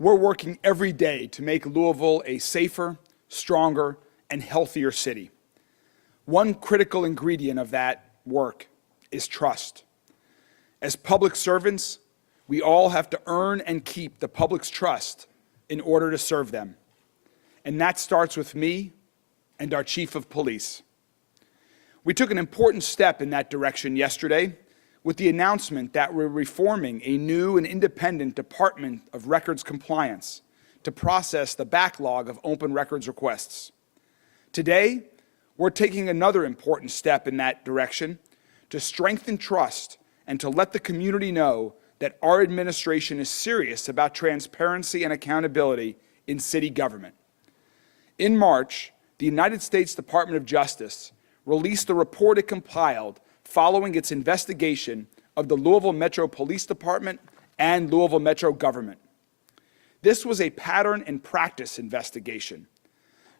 We're working every day to make Louisville a safer, stronger, and healthier city. One critical ingredient of that work is trust. As public servants, we all have to earn and keep the public's trust in order to serve them. And that starts with me and our chief of police. We took an important step in that direction yesterday with the announcement that we're reforming a new and independent Department of Records Compliance to process the backlog of open records requests. Today, we're taking another important step in that direction to strengthen trust and to let the community know that our administration is serious about transparency and accountability in city government. In March, the United States Department of Justice released the report it compiled following its investigation of the Louisville Metro Police Department and Louisville Metro government. This was a pattern and practice investigation,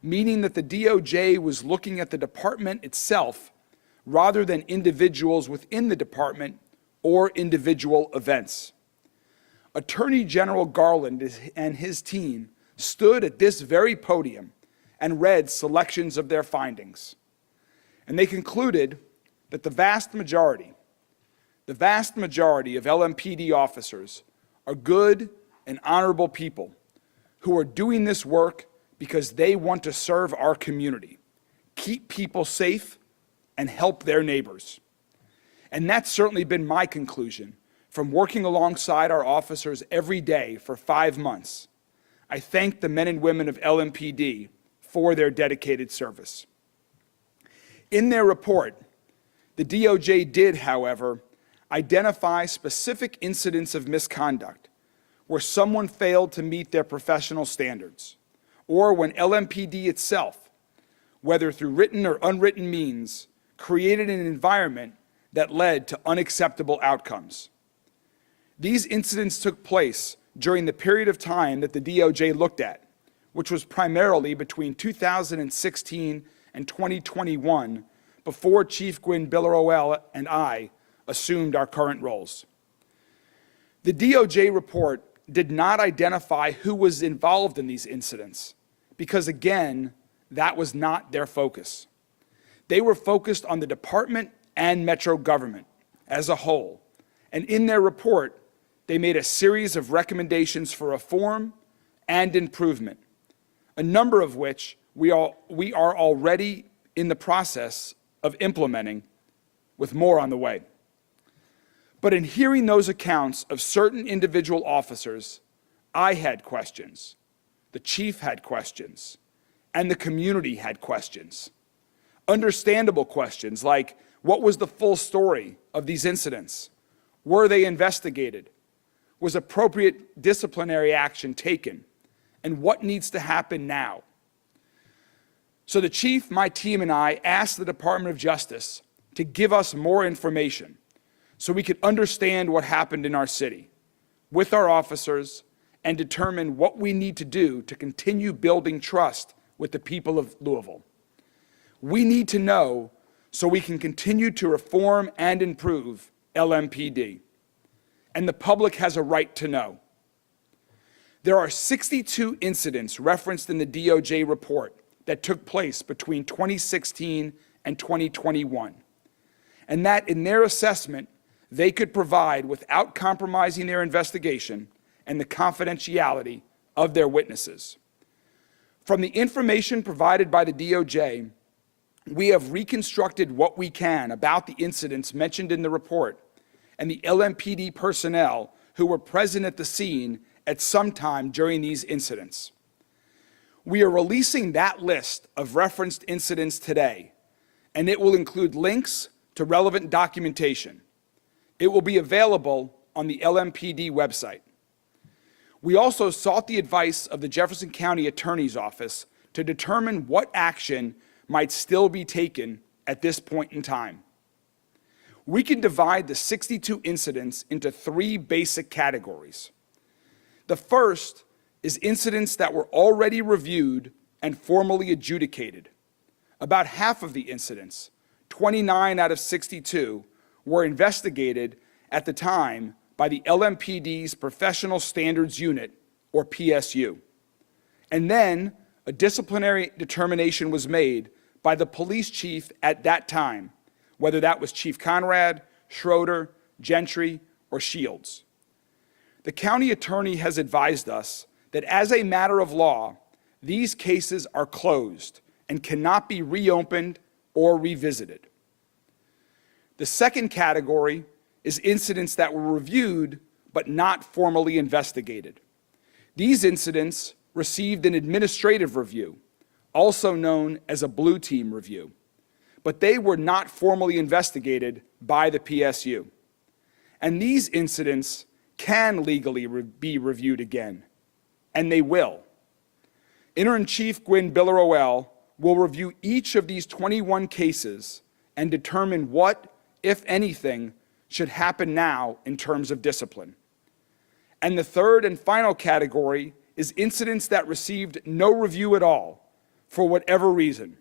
meaning that the DOJ was looking at the department itself rather than individuals within the department or individual events. Attorney General Garland and his team stood at this very podium and read selections of their findings. And they concluded that the vast majority of LMPD officers are good and honorable people who are doing this work because they want to serve our community, keep people safe, and help their neighbors. And that's certainly been my conclusion from working alongside our officers every day for 5 months. I thank the men and women of LMPD for their dedicated service. In their report, the DOJ did, however, identify specific incidents of misconduct where someone failed to meet their professional standards, or when LMPD itself, whether through written or unwritten means, created an environment that led to unacceptable outcomes. These incidents took place during the period of time that the DOJ looked at, which was primarily between 2016 and 2021, before Chief Gwynn Bill and I assumed our current roles. The DOJ report did not identify who was involved in these incidents because, again, that was not their focus. They were focused on the department and Metro government as a whole, and in their report, they made a series of recommendations for reform and improvement, a number of which we are already in the process of implementing, with more on the way. But in hearing those accounts of certain individual officers, I had questions, the chief had questions, and the community had questions. Understandable questions like, what was the full story of these incidents? Were they investigated? Was appropriate disciplinary action taken? And what needs to happen now? So the chief, my team, and I asked the Department of Justice to give us more information so we could understand what happened in our city with our officers and determine what we need to do to continue building trust with the people of Louisville. We need to know so we can continue to reform and improve LMPD. And the public has a right to know. There are 62 incidents referenced in the DOJ report that took place between 2016 and 2021, and that in their assessment, they could provide without compromising their investigation and the confidentiality of their witnesses. From the information provided by the DOJ, we have reconstructed what we can about the incidents mentioned in the report and the LMPD personnel who were present at the scene at some time during these incidents. We are releasing that list of referenced incidents today, and it will include links to relevant documentation. It will be available on the LMPD website. We also sought the advice of the Jefferson County Attorney's Office to determine what action might still be taken at this point in time. We can divide the 62 incidents into 3 basic categories. The first is incidents that were already reviewed and formally adjudicated. About half of the incidents, 29 out of 62, were investigated at the time by the LMPD's Professional Standards Unit, or PSU. And then a disciplinary determination was made by the police chief at that time, whether that was Chief Conrad, Schroeder, Gentry, or Shields. The county attorney has advised us that as a matter of law, these cases are closed and cannot be reopened or revisited. The second category is incidents that were reviewed but not formally investigated. These incidents received an administrative review, also known as a blue team review, but they were not formally investigated by the PSU. And these incidents can legally be reviewed again, and they will. Interim Chief Gwyn Biller-Oel will review each of these 21 cases and determine what, if anything, should happen now in terms of discipline. And the third and final category is incidents that received no review at all for whatever reason.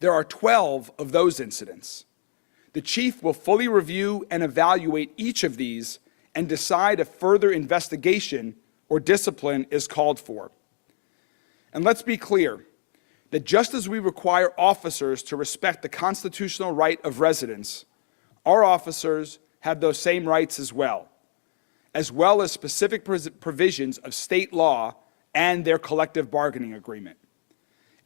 There are 12 of those incidents. The chief will fully review and evaluate each of these and decide if further investigation or discipline is called for. And let's be clear that just as we require officers to respect the constitutional right of residents, our officers have those same rights as well as specific provisions of state law and their collective bargaining agreement.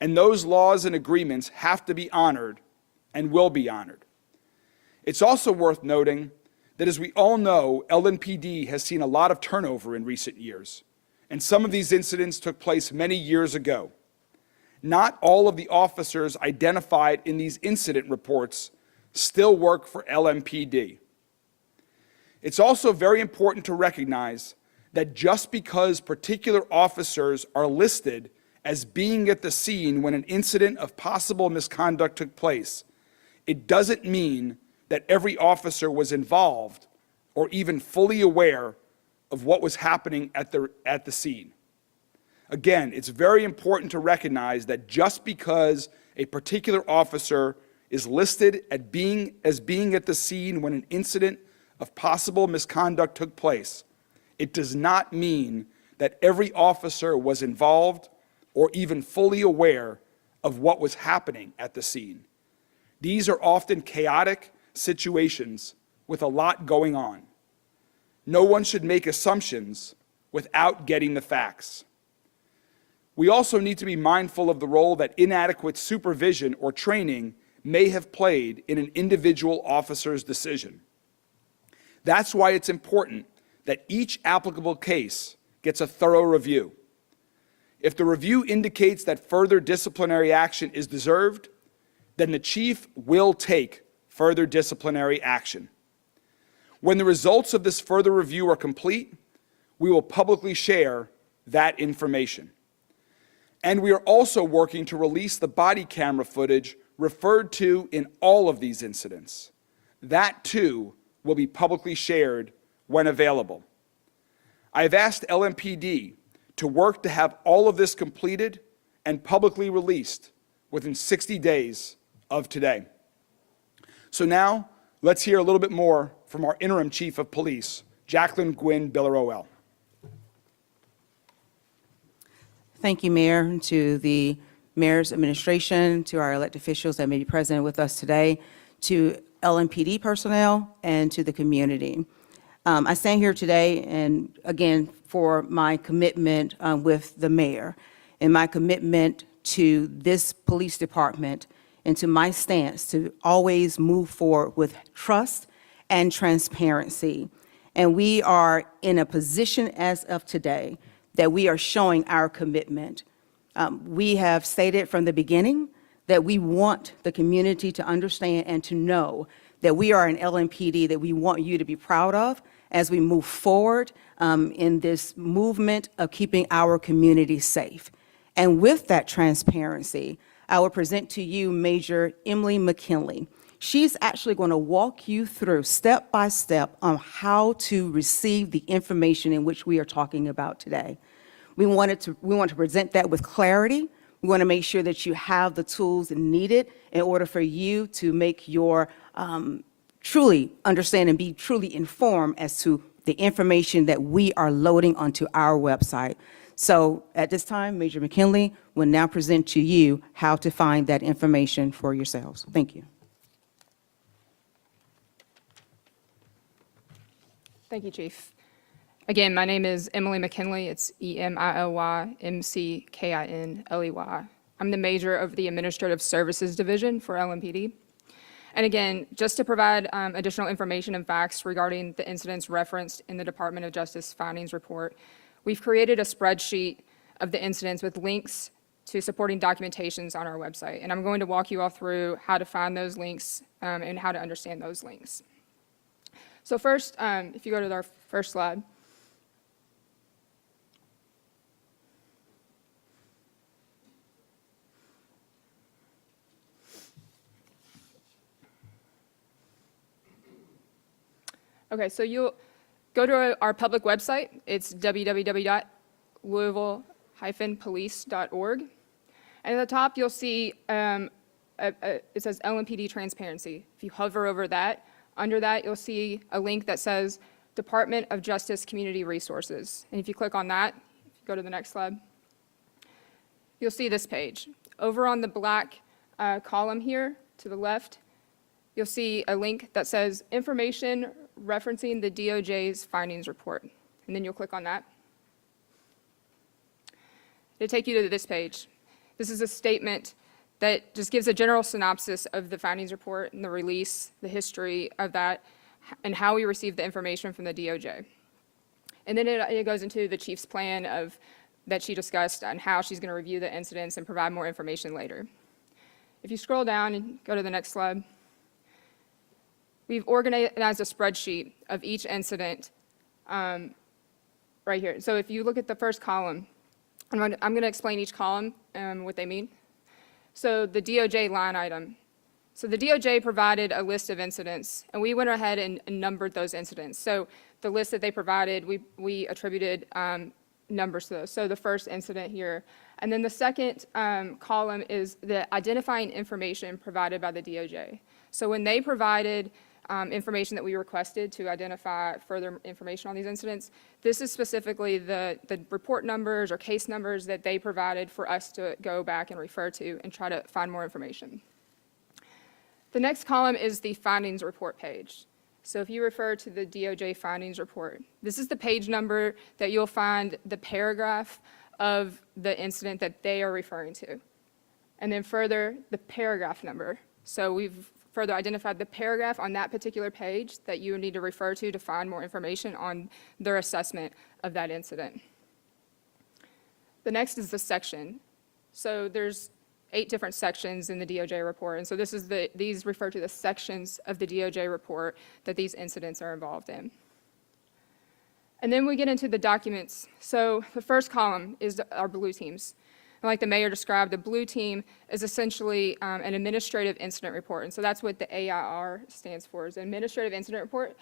And those laws and agreements have to be honored and will be honored. It's also worth noting that, as we all know, LMPD has seen a lot of turnover in recent years, and some of these incidents took place many years ago. Not all of the officers identified in these incident reports still work for LMPD. It's also very important to recognize that just because particular officers are listed as being at the scene when an incident of possible misconduct took place, it doesn't mean that every officer was involved or even fully aware of what was happening at the scene. Again, it's very important to recognize that just because a particular officer is listed as being at the scene when an incident of possible misconduct took place, it does not mean that every officer was involved or even fully aware of what was happening at the scene. These are often chaotic situations with a lot going on. No one should make assumptions without getting the facts. We also need to be mindful of the role that inadequate supervision or training may have played in an individual officer's decision. That's why it's important that each applicable case gets a thorough review. If the review indicates that further disciplinary action is deserved, then the chief will take further disciplinary action. When the results of this further review are complete, we will publicly share that information. And we are also working to release the body camera footage referred to in all of these incidents. That, too, will be publicly shared when available. I have asked LMPD to work to have all of this completed and publicly released within 60 days of today. So now, let's hear a little bit more from our Interim Chief of Police, Jacqueline Gwyn Biller-Oel. Thank you, Mayor, and to the Mayor's administration, to our elected officials that may be present with us today, to LMPD personnel, and to the community. I stand here today, and again, for my commitment with the Mayor and my commitment to this police department and to my stance to always move forward with trust and transparency. And we are in a position as of today that we are showing our commitment. We have stated from the beginning that we want the community to understand and to know that we are an LMPD that we want you to be proud of as we move forward in this movement of keeping our community safe. And with that transparency, I will present to you Major Emily McKinley. She's actually going to walk you through step by step on how to receive the information in which we are talking about today. We want to present that with clarity. We want to make sure that you have the tools needed in order for you to make your truly understand and be truly informed as to the information that we are loading onto our website. So at this time, Major McKinley will now present to you how to find that information for yourselves. Thank you. Thank you, Chief. Again, my name is Emily McKinley. It's EMILYMCKINLEY. I'm the major of the Administrative Services Division for LMPD. And again, just to provide additional information and facts regarding the incidents referenced in the Department of Justice findings report, we've created a spreadsheet of the incidents with links to supporting documentations on our website. And I'm going to walk you all through how to find those links and how to understand those links. So first, if you go to our first slide. Okay, so you'll go to our public website. It's www.louisville-police.org. And at the top, you'll see it says LMPD Transparency. If you hover over that, under that, you'll see a link that says Department of Justice Community Resources. And if you click on that, go to the next slide, you'll see this page. Over on the black column here to the left, you'll see a link that says Information referencing the DOJ's findings report. And then you'll click on that. It'll take you to this page. This is a statement that just gives a general synopsis of the findings report and the release, the history of that, and how we received the information from the DOJ. And then it goes into the chief's plan that she discussed on how she's going to review the incidents and provide more information later. If you scroll down and go to the next slide, we've organized a spreadsheet of each incident right here. So if you look at the first column, I'm going to explain each column and what they mean. So the DOJ line item. So the DOJ provided a list of incidents, and we went ahead and numbered those incidents. So the list that they provided, we attributed numbers to those. So the first incident here. And then the second column is the identifying information provided by the DOJ. So when they provided information that we requested to identify further information on these incidents, this is specifically the report numbers or case numbers that they provided for us to go back and refer to and try to find more information. The next column is the findings report page. So if you refer to the DOJ findings report, this is the page number that you'll find the paragraph of the incident that they are referring to. And then further, the paragraph number. So we've further identified the paragraph on that particular page that you need to refer to find more information on their assessment of that incident. The next is the section. So there's 8 different sections in the DOJ report, and so these refer to the sections of the DOJ report that these incidents are involved in. And then we get into the documents. So the first column is our blue teams. And like the mayor described, the blue team is essentially an administrative incident report. And so that's what the AIR stands for, is Administrative Incident Report.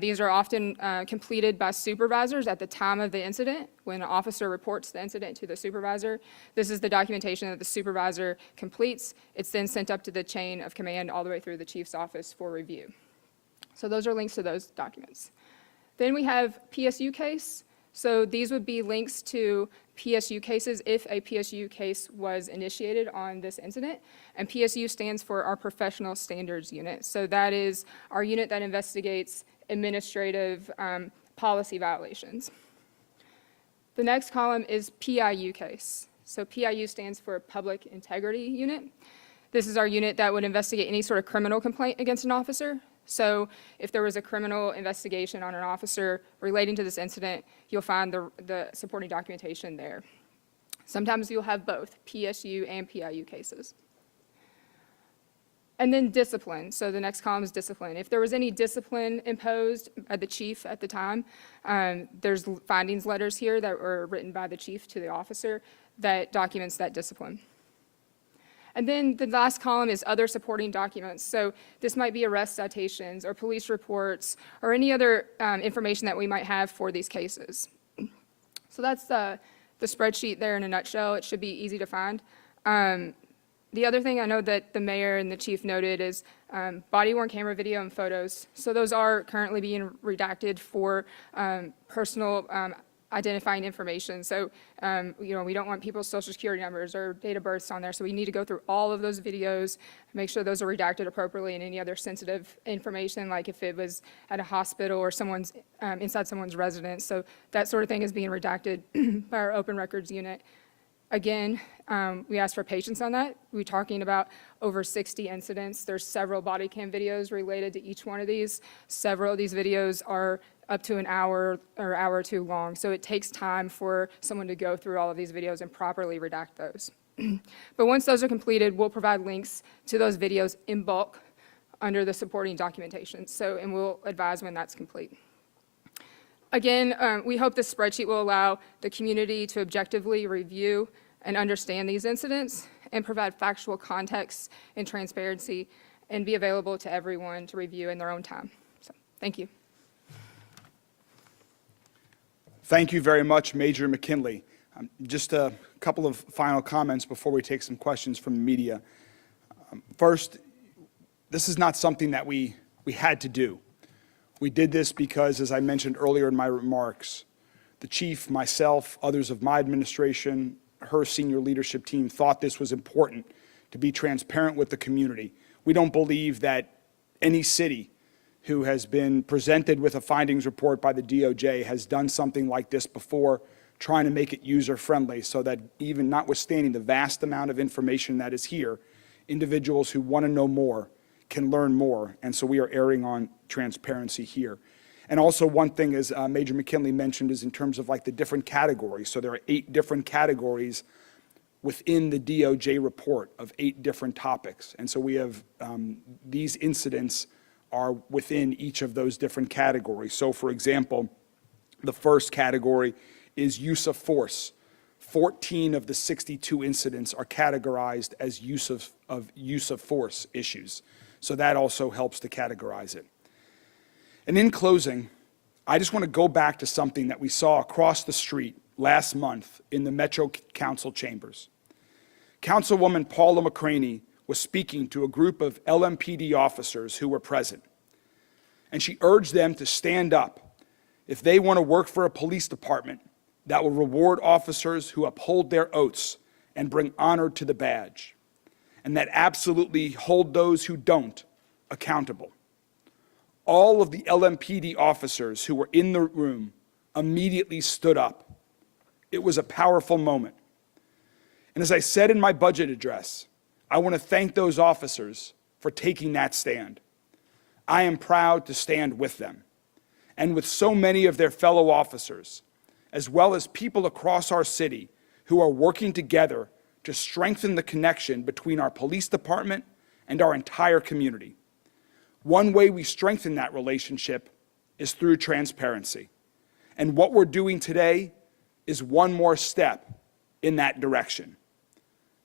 These are often completed by supervisors at the time of the incident. When an officer reports the incident to the supervisor, this is the documentation that the supervisor completes. It's then sent up to the chain of command all the way through the chief's office for review. So those are links to those documents. Then we have PSU case. So these would be links to PSU cases if a PSU case was initiated on this incident. And PSU stands for our Professional Standards Unit. So that is our unit that investigates administrative policy violations. The next column is PIU case. So PIU stands for Public Integrity Unit. This is our unit that would investigate any sort of criminal complaint against an officer. So if there was a criminal investigation on an officer relating to this incident, you'll find the supporting documentation there. Sometimes you'll have both PSU and PIU cases. And then discipline. So the next column is discipline. If there was any discipline imposed by the chief at the time, there's findings letters here that were written by the chief to the officer that documents that discipline. And then the last column is other supporting documents. So this might be arrest citations or police reports or any other information that we might have for these cases. So that's the spreadsheet there in a nutshell. It should be easy to find. The other thing I know that the mayor and the chief noted is body-worn camera video and photos. So those are currently being redacted for personal identifying information. So, we don't want people's social security numbers or date of births on there. So we need to go through all of those videos, make sure those are redacted appropriately, and any other sensitive information, like if it was at a hospital or someone's inside someone's residence. So that sort of thing is being redacted by our open records unit. Again, we asked for patience on that. We're talking about over 60 incidents. There's several body cam videos related to each one of these. Several of these videos are up to an hour or hour or two long. So it takes time for someone to go through all of these videos and properly redact those. But once those are completed, we'll provide links to those videos in bulk under the supporting documentation. And we'll advise when that's complete. Again, we hope this spreadsheet will allow the community to objectively review and understand these incidents and provide factual context and transparency and be available to everyone to review in their own time. So, thank you. Thank you very much, Major McKinley. Just a couple of final comments before we take some questions from the media. First, this is not something that we had to do. We did this because, as I mentioned earlier in my remarks, the chief, myself, others of my administration, her senior leadership team thought this was important to be transparent with the community. We don't believe that any city who has been presented with a findings report by the DOJ has done something like this before, trying to make it user-friendly so that even notwithstanding the vast amount of information that is here, individuals who want to know more can learn more. And so we are erring on transparency here. And also one thing, as Major McKinley mentioned, is in terms of like the different categories. So there are 8 different categories within the DOJ report of 8 different topics. And so we have these incidents are within each of those different categories. So for example, the first category is use of force. 14 of the 62 incidents are categorized as use of force issues. So that also helps to categorize it. And in closing, I just want to go back to something that we saw across the street last month in the Metro Council chambers. Councilwoman Paula McCraney was speaking to a group of LMPD officers who were present. And she urged them to stand up if they want to work for a police department that will reward officers who uphold their oaths and bring honor to the badge, and that absolutely hold those who don't accountable. All of the LMPD officers who were in the room immediately stood up. It was a powerful moment. And as I said in my budget address, I want to thank those officers for taking that stand. I am proud to stand with them and with so many of their fellow officers, as well as people across our city who are working together to strengthen the connection between our police department and our entire community. One way we strengthen that relationship is through transparency. And what we're doing today is one more step in that direction.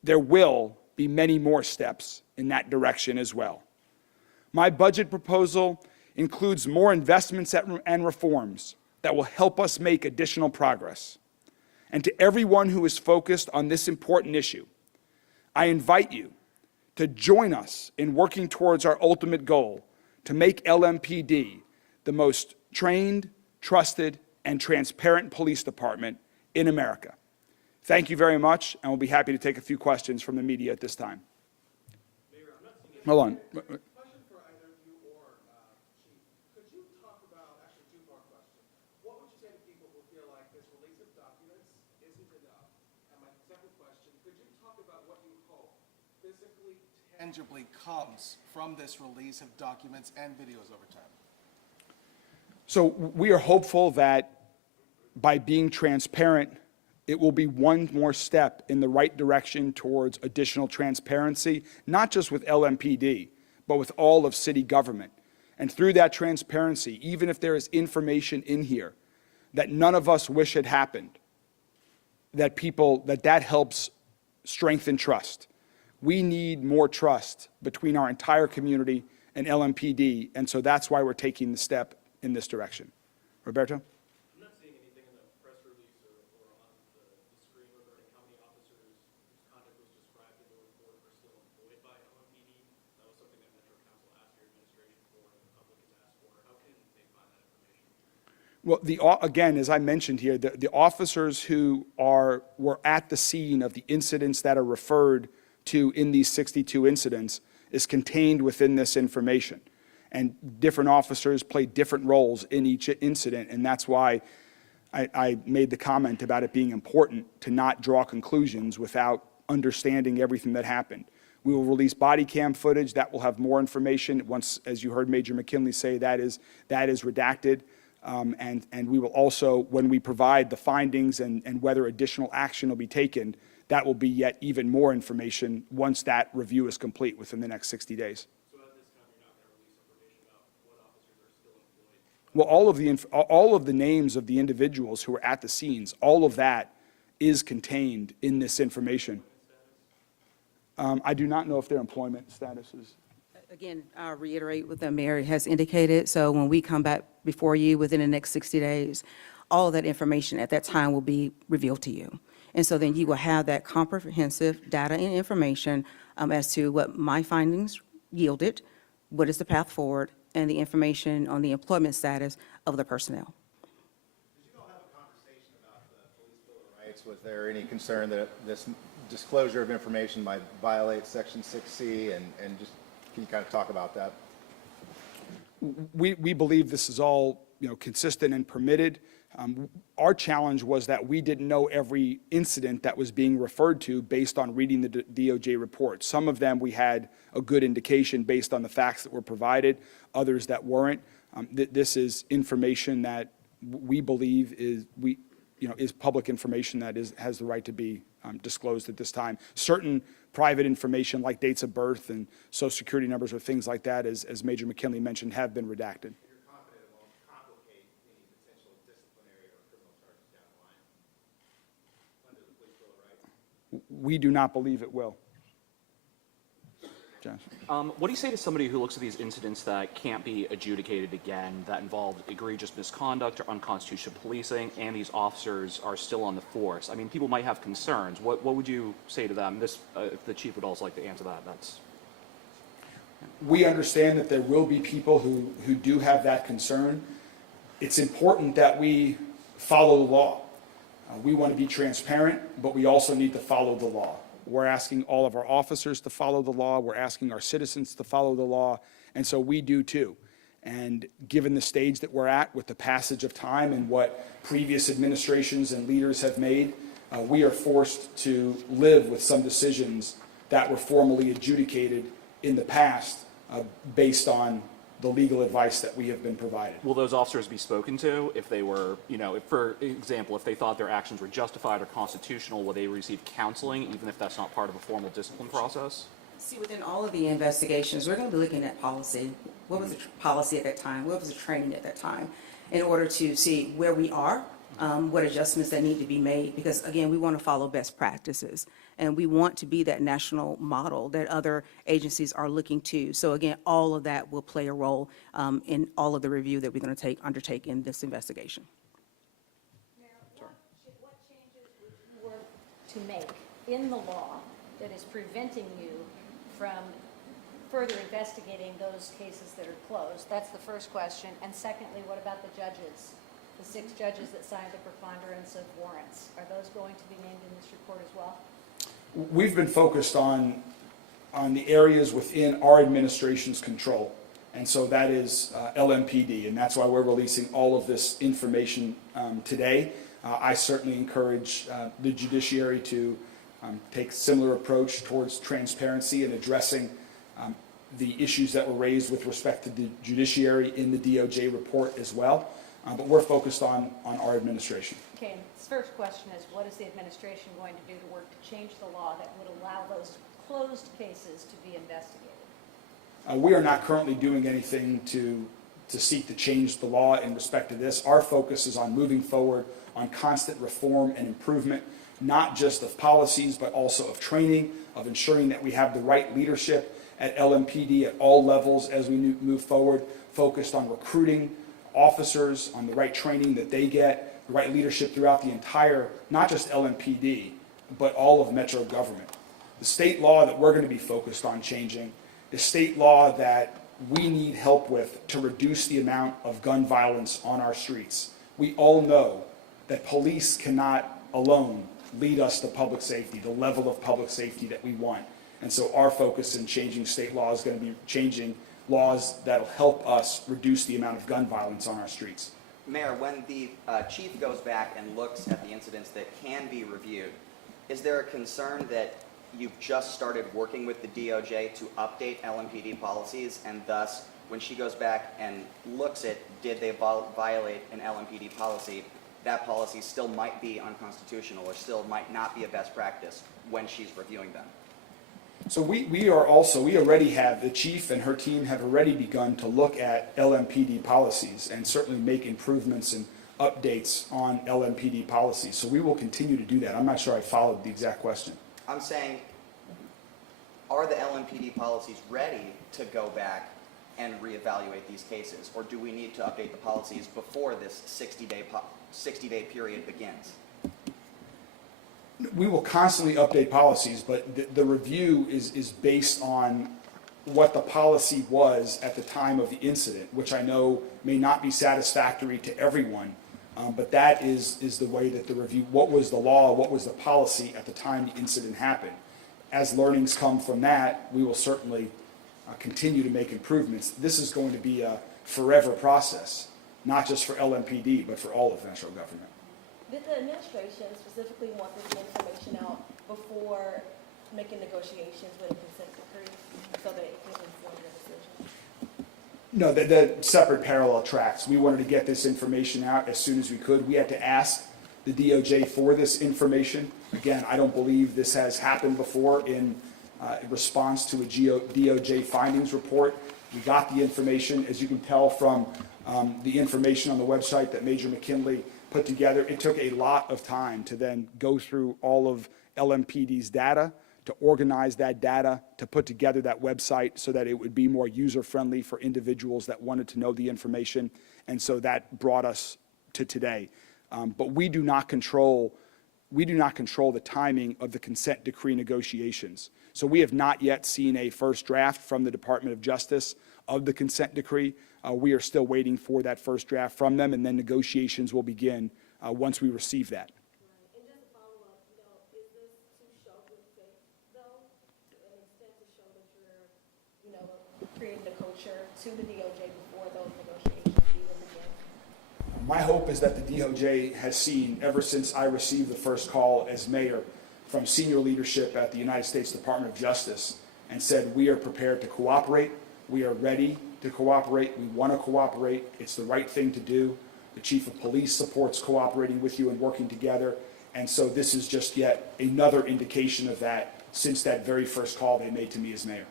There will be many more steps in that direction as well. My budget proposal includes more investments and reforms that will help us make additional progress. And to everyone who is focused on this important issue, I invite you to join us in working towards our ultimate goal to make LMPD the most trained, trusted, and transparent police department in America. Thank you very much, and we'll be happy to take a few questions from the media at this time. Mayor, I'm not seeing Hold on. question for either you or Chief. Could you talk about, actually two-part question. What would you say to people who feel like this release of documents isn't enough? And my second question, could you talk about what you hope physically, tangibly comes from this release of documents and videos over time? So we are hopeful that by being transparent, it will be one more step in the right direction towards additional transparency, not just with LMPD, but with all of city government. And through that transparency, even if there is information in here that none of us wish had happened, that helps strengthen trust. We need more trust between our entire community and LMPD, and so that's why we're taking the step in this direction. Roberto? I'm not seeing anything in the press release or on the screen regarding how many officers whose conduct was described in the report are still Well, again, as I mentioned here, the officers who were at the scene of the incidents that are referred to in these 62 incidents is contained within this information. And different officers play different roles in each incident, and that's why I made the comment about it being important to not draw conclusions without understanding everything that happened. We will release body cam footage that will have more information. Once, as you heard Major McKinley say, that is redacted. And we will also, when we provide the findings and whether additional action will be taken, that will be yet even more information once that review is complete within the next 60 days. So at this time, you're not going to release information about what officers are still employed? Well, all of the names of the individuals who were at the scenes, all of that is contained in this information. I do not know if their employment status is. Again, I'll reiterate what the mayor has indicated. So when we come back before you within the next 60 days, all of that information at that time will be revealed to you. And so then you will have that comprehensive data and information as to what my findings yielded, what is the path forward, and the information on the employment status of the personnel. Did you all have a conversation about the Police Bill of Rights? Was there any concern that this disclosure of information might violate Section 6C? And just, can you kind of talk about that? We believe this is all, consistent and permitted. Our challenge was that we didn't know every incident that was being referred to based on reading the DOJ report. Some of them we had a good indication based on the facts that were provided, others that weren't. This is information that we believe is public information that has the right to be disclosed at this time. Certain private information like dates of birth and social security numbers or things like that, as Major McKinley mentioned, have been redacted. You're confident it won't complicate any potential disciplinary or criminal charges down the line under the Police Bill of Rights? We do not believe it will. Josh? What do you say to somebody who looks at these incidents that can't be adjudicated again, that involved egregious misconduct or unconstitutional policing, and these officers are still on the force? I mean, people might have concerns. What would you say to them? If the chief would also like to answer that, that's... We understand that there will be people who do have that concern. It's important that we follow the law. We want to be transparent, but we also need to follow the law. We're asking all of our officers to follow the law. We're asking our citizens to follow the law. And so we do too. And given the stage that we're at with the passage of time and what previous administrations and leaders have made, we are forced to live with some decisions that were formally adjudicated in the past based on the legal advice that we have been provided. Will those officers be spoken to if they were, if, for example, if they thought their actions were justified or constitutional, will they receive counseling even if that's not part of a formal discipline process? See, within all of the investigations, we're going to be looking at policy. What was the policy at that time? What was the training at that time? In order to see where we are, what adjustments that need to be made. Because again, we want to follow best practices. And we want to be that national model that other agencies are looking to. So again, all of that will play a role in all of the review that we're going to undertake in this investigation. Mayor, what changes would you work to make in the law that is preventing you from further investigating those cases that are closed? That's the first question. And secondly, what about the judges? The 6 judges that signed the preponderance of warrants. Are those going to be named in this report as well? We've been focused on the areas within our administration's control. And so that is LMPD, and that's why we're releasing all of this information today. I certainly encourage the judiciary to take a similar approach towards transparency and addressing the issues that were raised with respect to the judiciary in the DOJ report as well. But we're focused on our administration. Okay, and this first question is, what is the administration going to do to work to change the law that would allow those closed cases to be investigated? We are not currently doing anything to seek to change the law in respect to this. Our focus is on moving forward on constant reform and improvement, not just of policies, but also of training, of ensuring that we have the right leadership at LMPD at all levels as we move forward, focused on recruiting officers, on the right training that they get, the right leadership throughout the entire, not just LMPD, but all of Metro government. The state law that we're going to be focused on changing is state law that we need help with to reduce the amount of gun violence on our streets. We all know that police cannot alone lead us to public safety, the level of public safety that we want. And so our focus in changing state law is going to be changing laws that'll help us reduce the amount of gun violence on our streets. Mayor, when the chief goes back and looks at the incidents that can be reviewed, is there a concern that you've just started working with the DOJ to update LMPD policies, and thus, when she goes back and looks at did they violate an LMPD policy, that policy still might be unconstitutional or still might not be a best practice when she's reviewing them? So we already have, the chief and her team have already begun to look at LMPD policies and certainly make improvements and updates on LMPD policies. So we will continue to do that. I'm not sure I followed the exact question. I'm saying, are the LMPD policies ready to go back and reevaluate these cases? Or do we need to update the policies before this 60-day period begins? We will constantly update policies, but the review is based on what the policy was at the time of the incident, which I know may not be satisfactory to everyone, but that is the way that the review, what was the law, what was the policy at the time the incident happened. As learnings come from that, we will certainly continue to make improvements. This is going to be a forever process, not just for LMPD, but for all of metro government. Did the administration specifically want this information out before making negotiations with a consent decree so that it can inform their decision? No, the separate parallel tracks. We wanted to get this information out as soon as we could. We had to ask the DOJ for this information. Again, I don't believe this has happened before in response to a DOJ findings report. We got the information. As you can tell from the information on the website that Major McKinley put together, it took a lot of time to then go through all of LMPD's data, to organize that data, to put together that website so that it would be more user-friendly for individuals that wanted to know the information. And so that brought us to today. But we do not control the timing of the consent decree negotiations. So we have not yet seen a first draft from the Department of Justice of the consent decree. We are still waiting for that first draft from them, and then negotiations will begin once we receive that. And just a follow-up, is this to show good faith, though, to an extent to show that you're, creating the culture to the DOJ before those negotiations even begin? My hope is that the DOJ has seen, ever since I received the first call as mayor from senior leadership at the United States Department of Justice, and said, we are prepared to cooperate, we are ready to cooperate, we want to cooperate, it's the right thing to do. The chief of police supports cooperating with you and working together, and so this is just yet another indication of that since that very first call they made to me as mayor.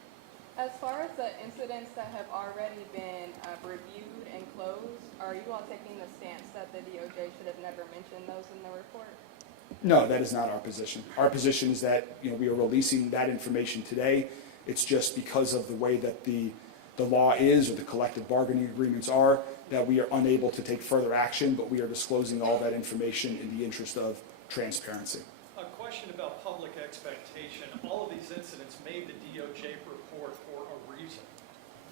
As far as the incidents that have already been reviewed and closed, are you all taking the stance that the DOJ should have never mentioned those in the report? No, that is not our position. Our position is that we are releasing that information today. It's just because of the way that the law is, or the collective bargaining agreements are, that we are unable to take further action, but we are disclosing all that information in the interest of transparency. A question about public expectation. All of these incidents made the DOJ report for a reason.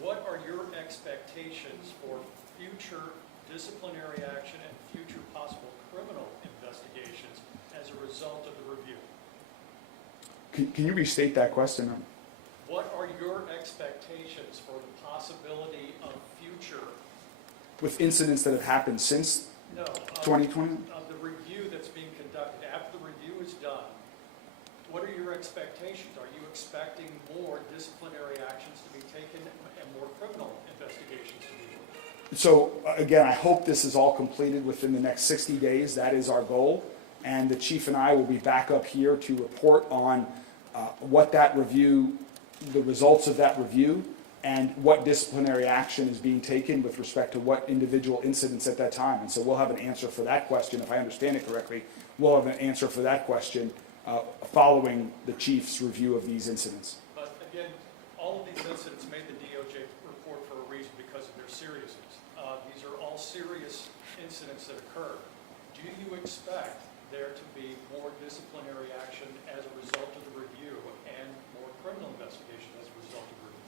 What are your expectations for future disciplinary action and future possible criminal investigations as a result of the review? Can you restate that question? What are your expectations for the possibility of future, With incidents that have happened since no, 2020? of the review that's being conducted after the review is done? What are your expectations? Are you expecting more disciplinary actions to be taken and more criminal investigations to be made? So again, I hope this is all completed within the next 60 days. That is our goal. And the chief and I will be back up here to report on what that review, the results of that review, and what disciplinary action is being taken with respect to what individual incidents at that time. And so we'll have an answer for that question, if I understand it correctly. We'll have an answer for that question following the chief's review of these incidents. But again, all of these incidents made the DOJ report for a reason because of their seriousness. These are all serious incidents that occur. Do you expect there to be more disciplinary action as a result of the review and more criminal investigation as a result of the review?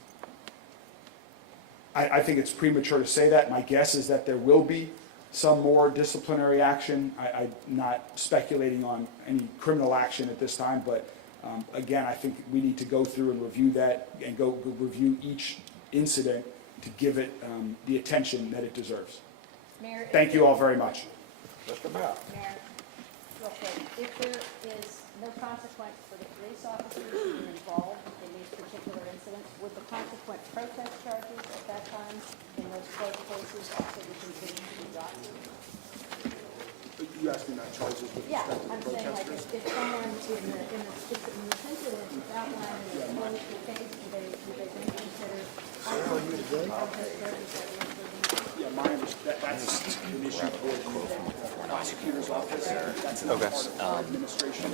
I think it's premature to say that. My guess is that there will be some more disciplinary action. I'm not speculating on any criminal action at this time, but again, I think we need to go through and review that and go review each incident to give it the attention that it deserves. Mayor, Thank you all very much. Mayor, real quick, if there is no consequence for the police officers being involved in these particular incidents, would the consequent protest charges at that time in those closed cases also be continued to be brought to? You asked me about charges with Yeah, respect to I'm the saying like protesters? if someone in this incident is outlined in a closed case, do they then consider also the protest charges that were included? Yeah, that's an issue for the prosecutor's office. That's not part of our administration.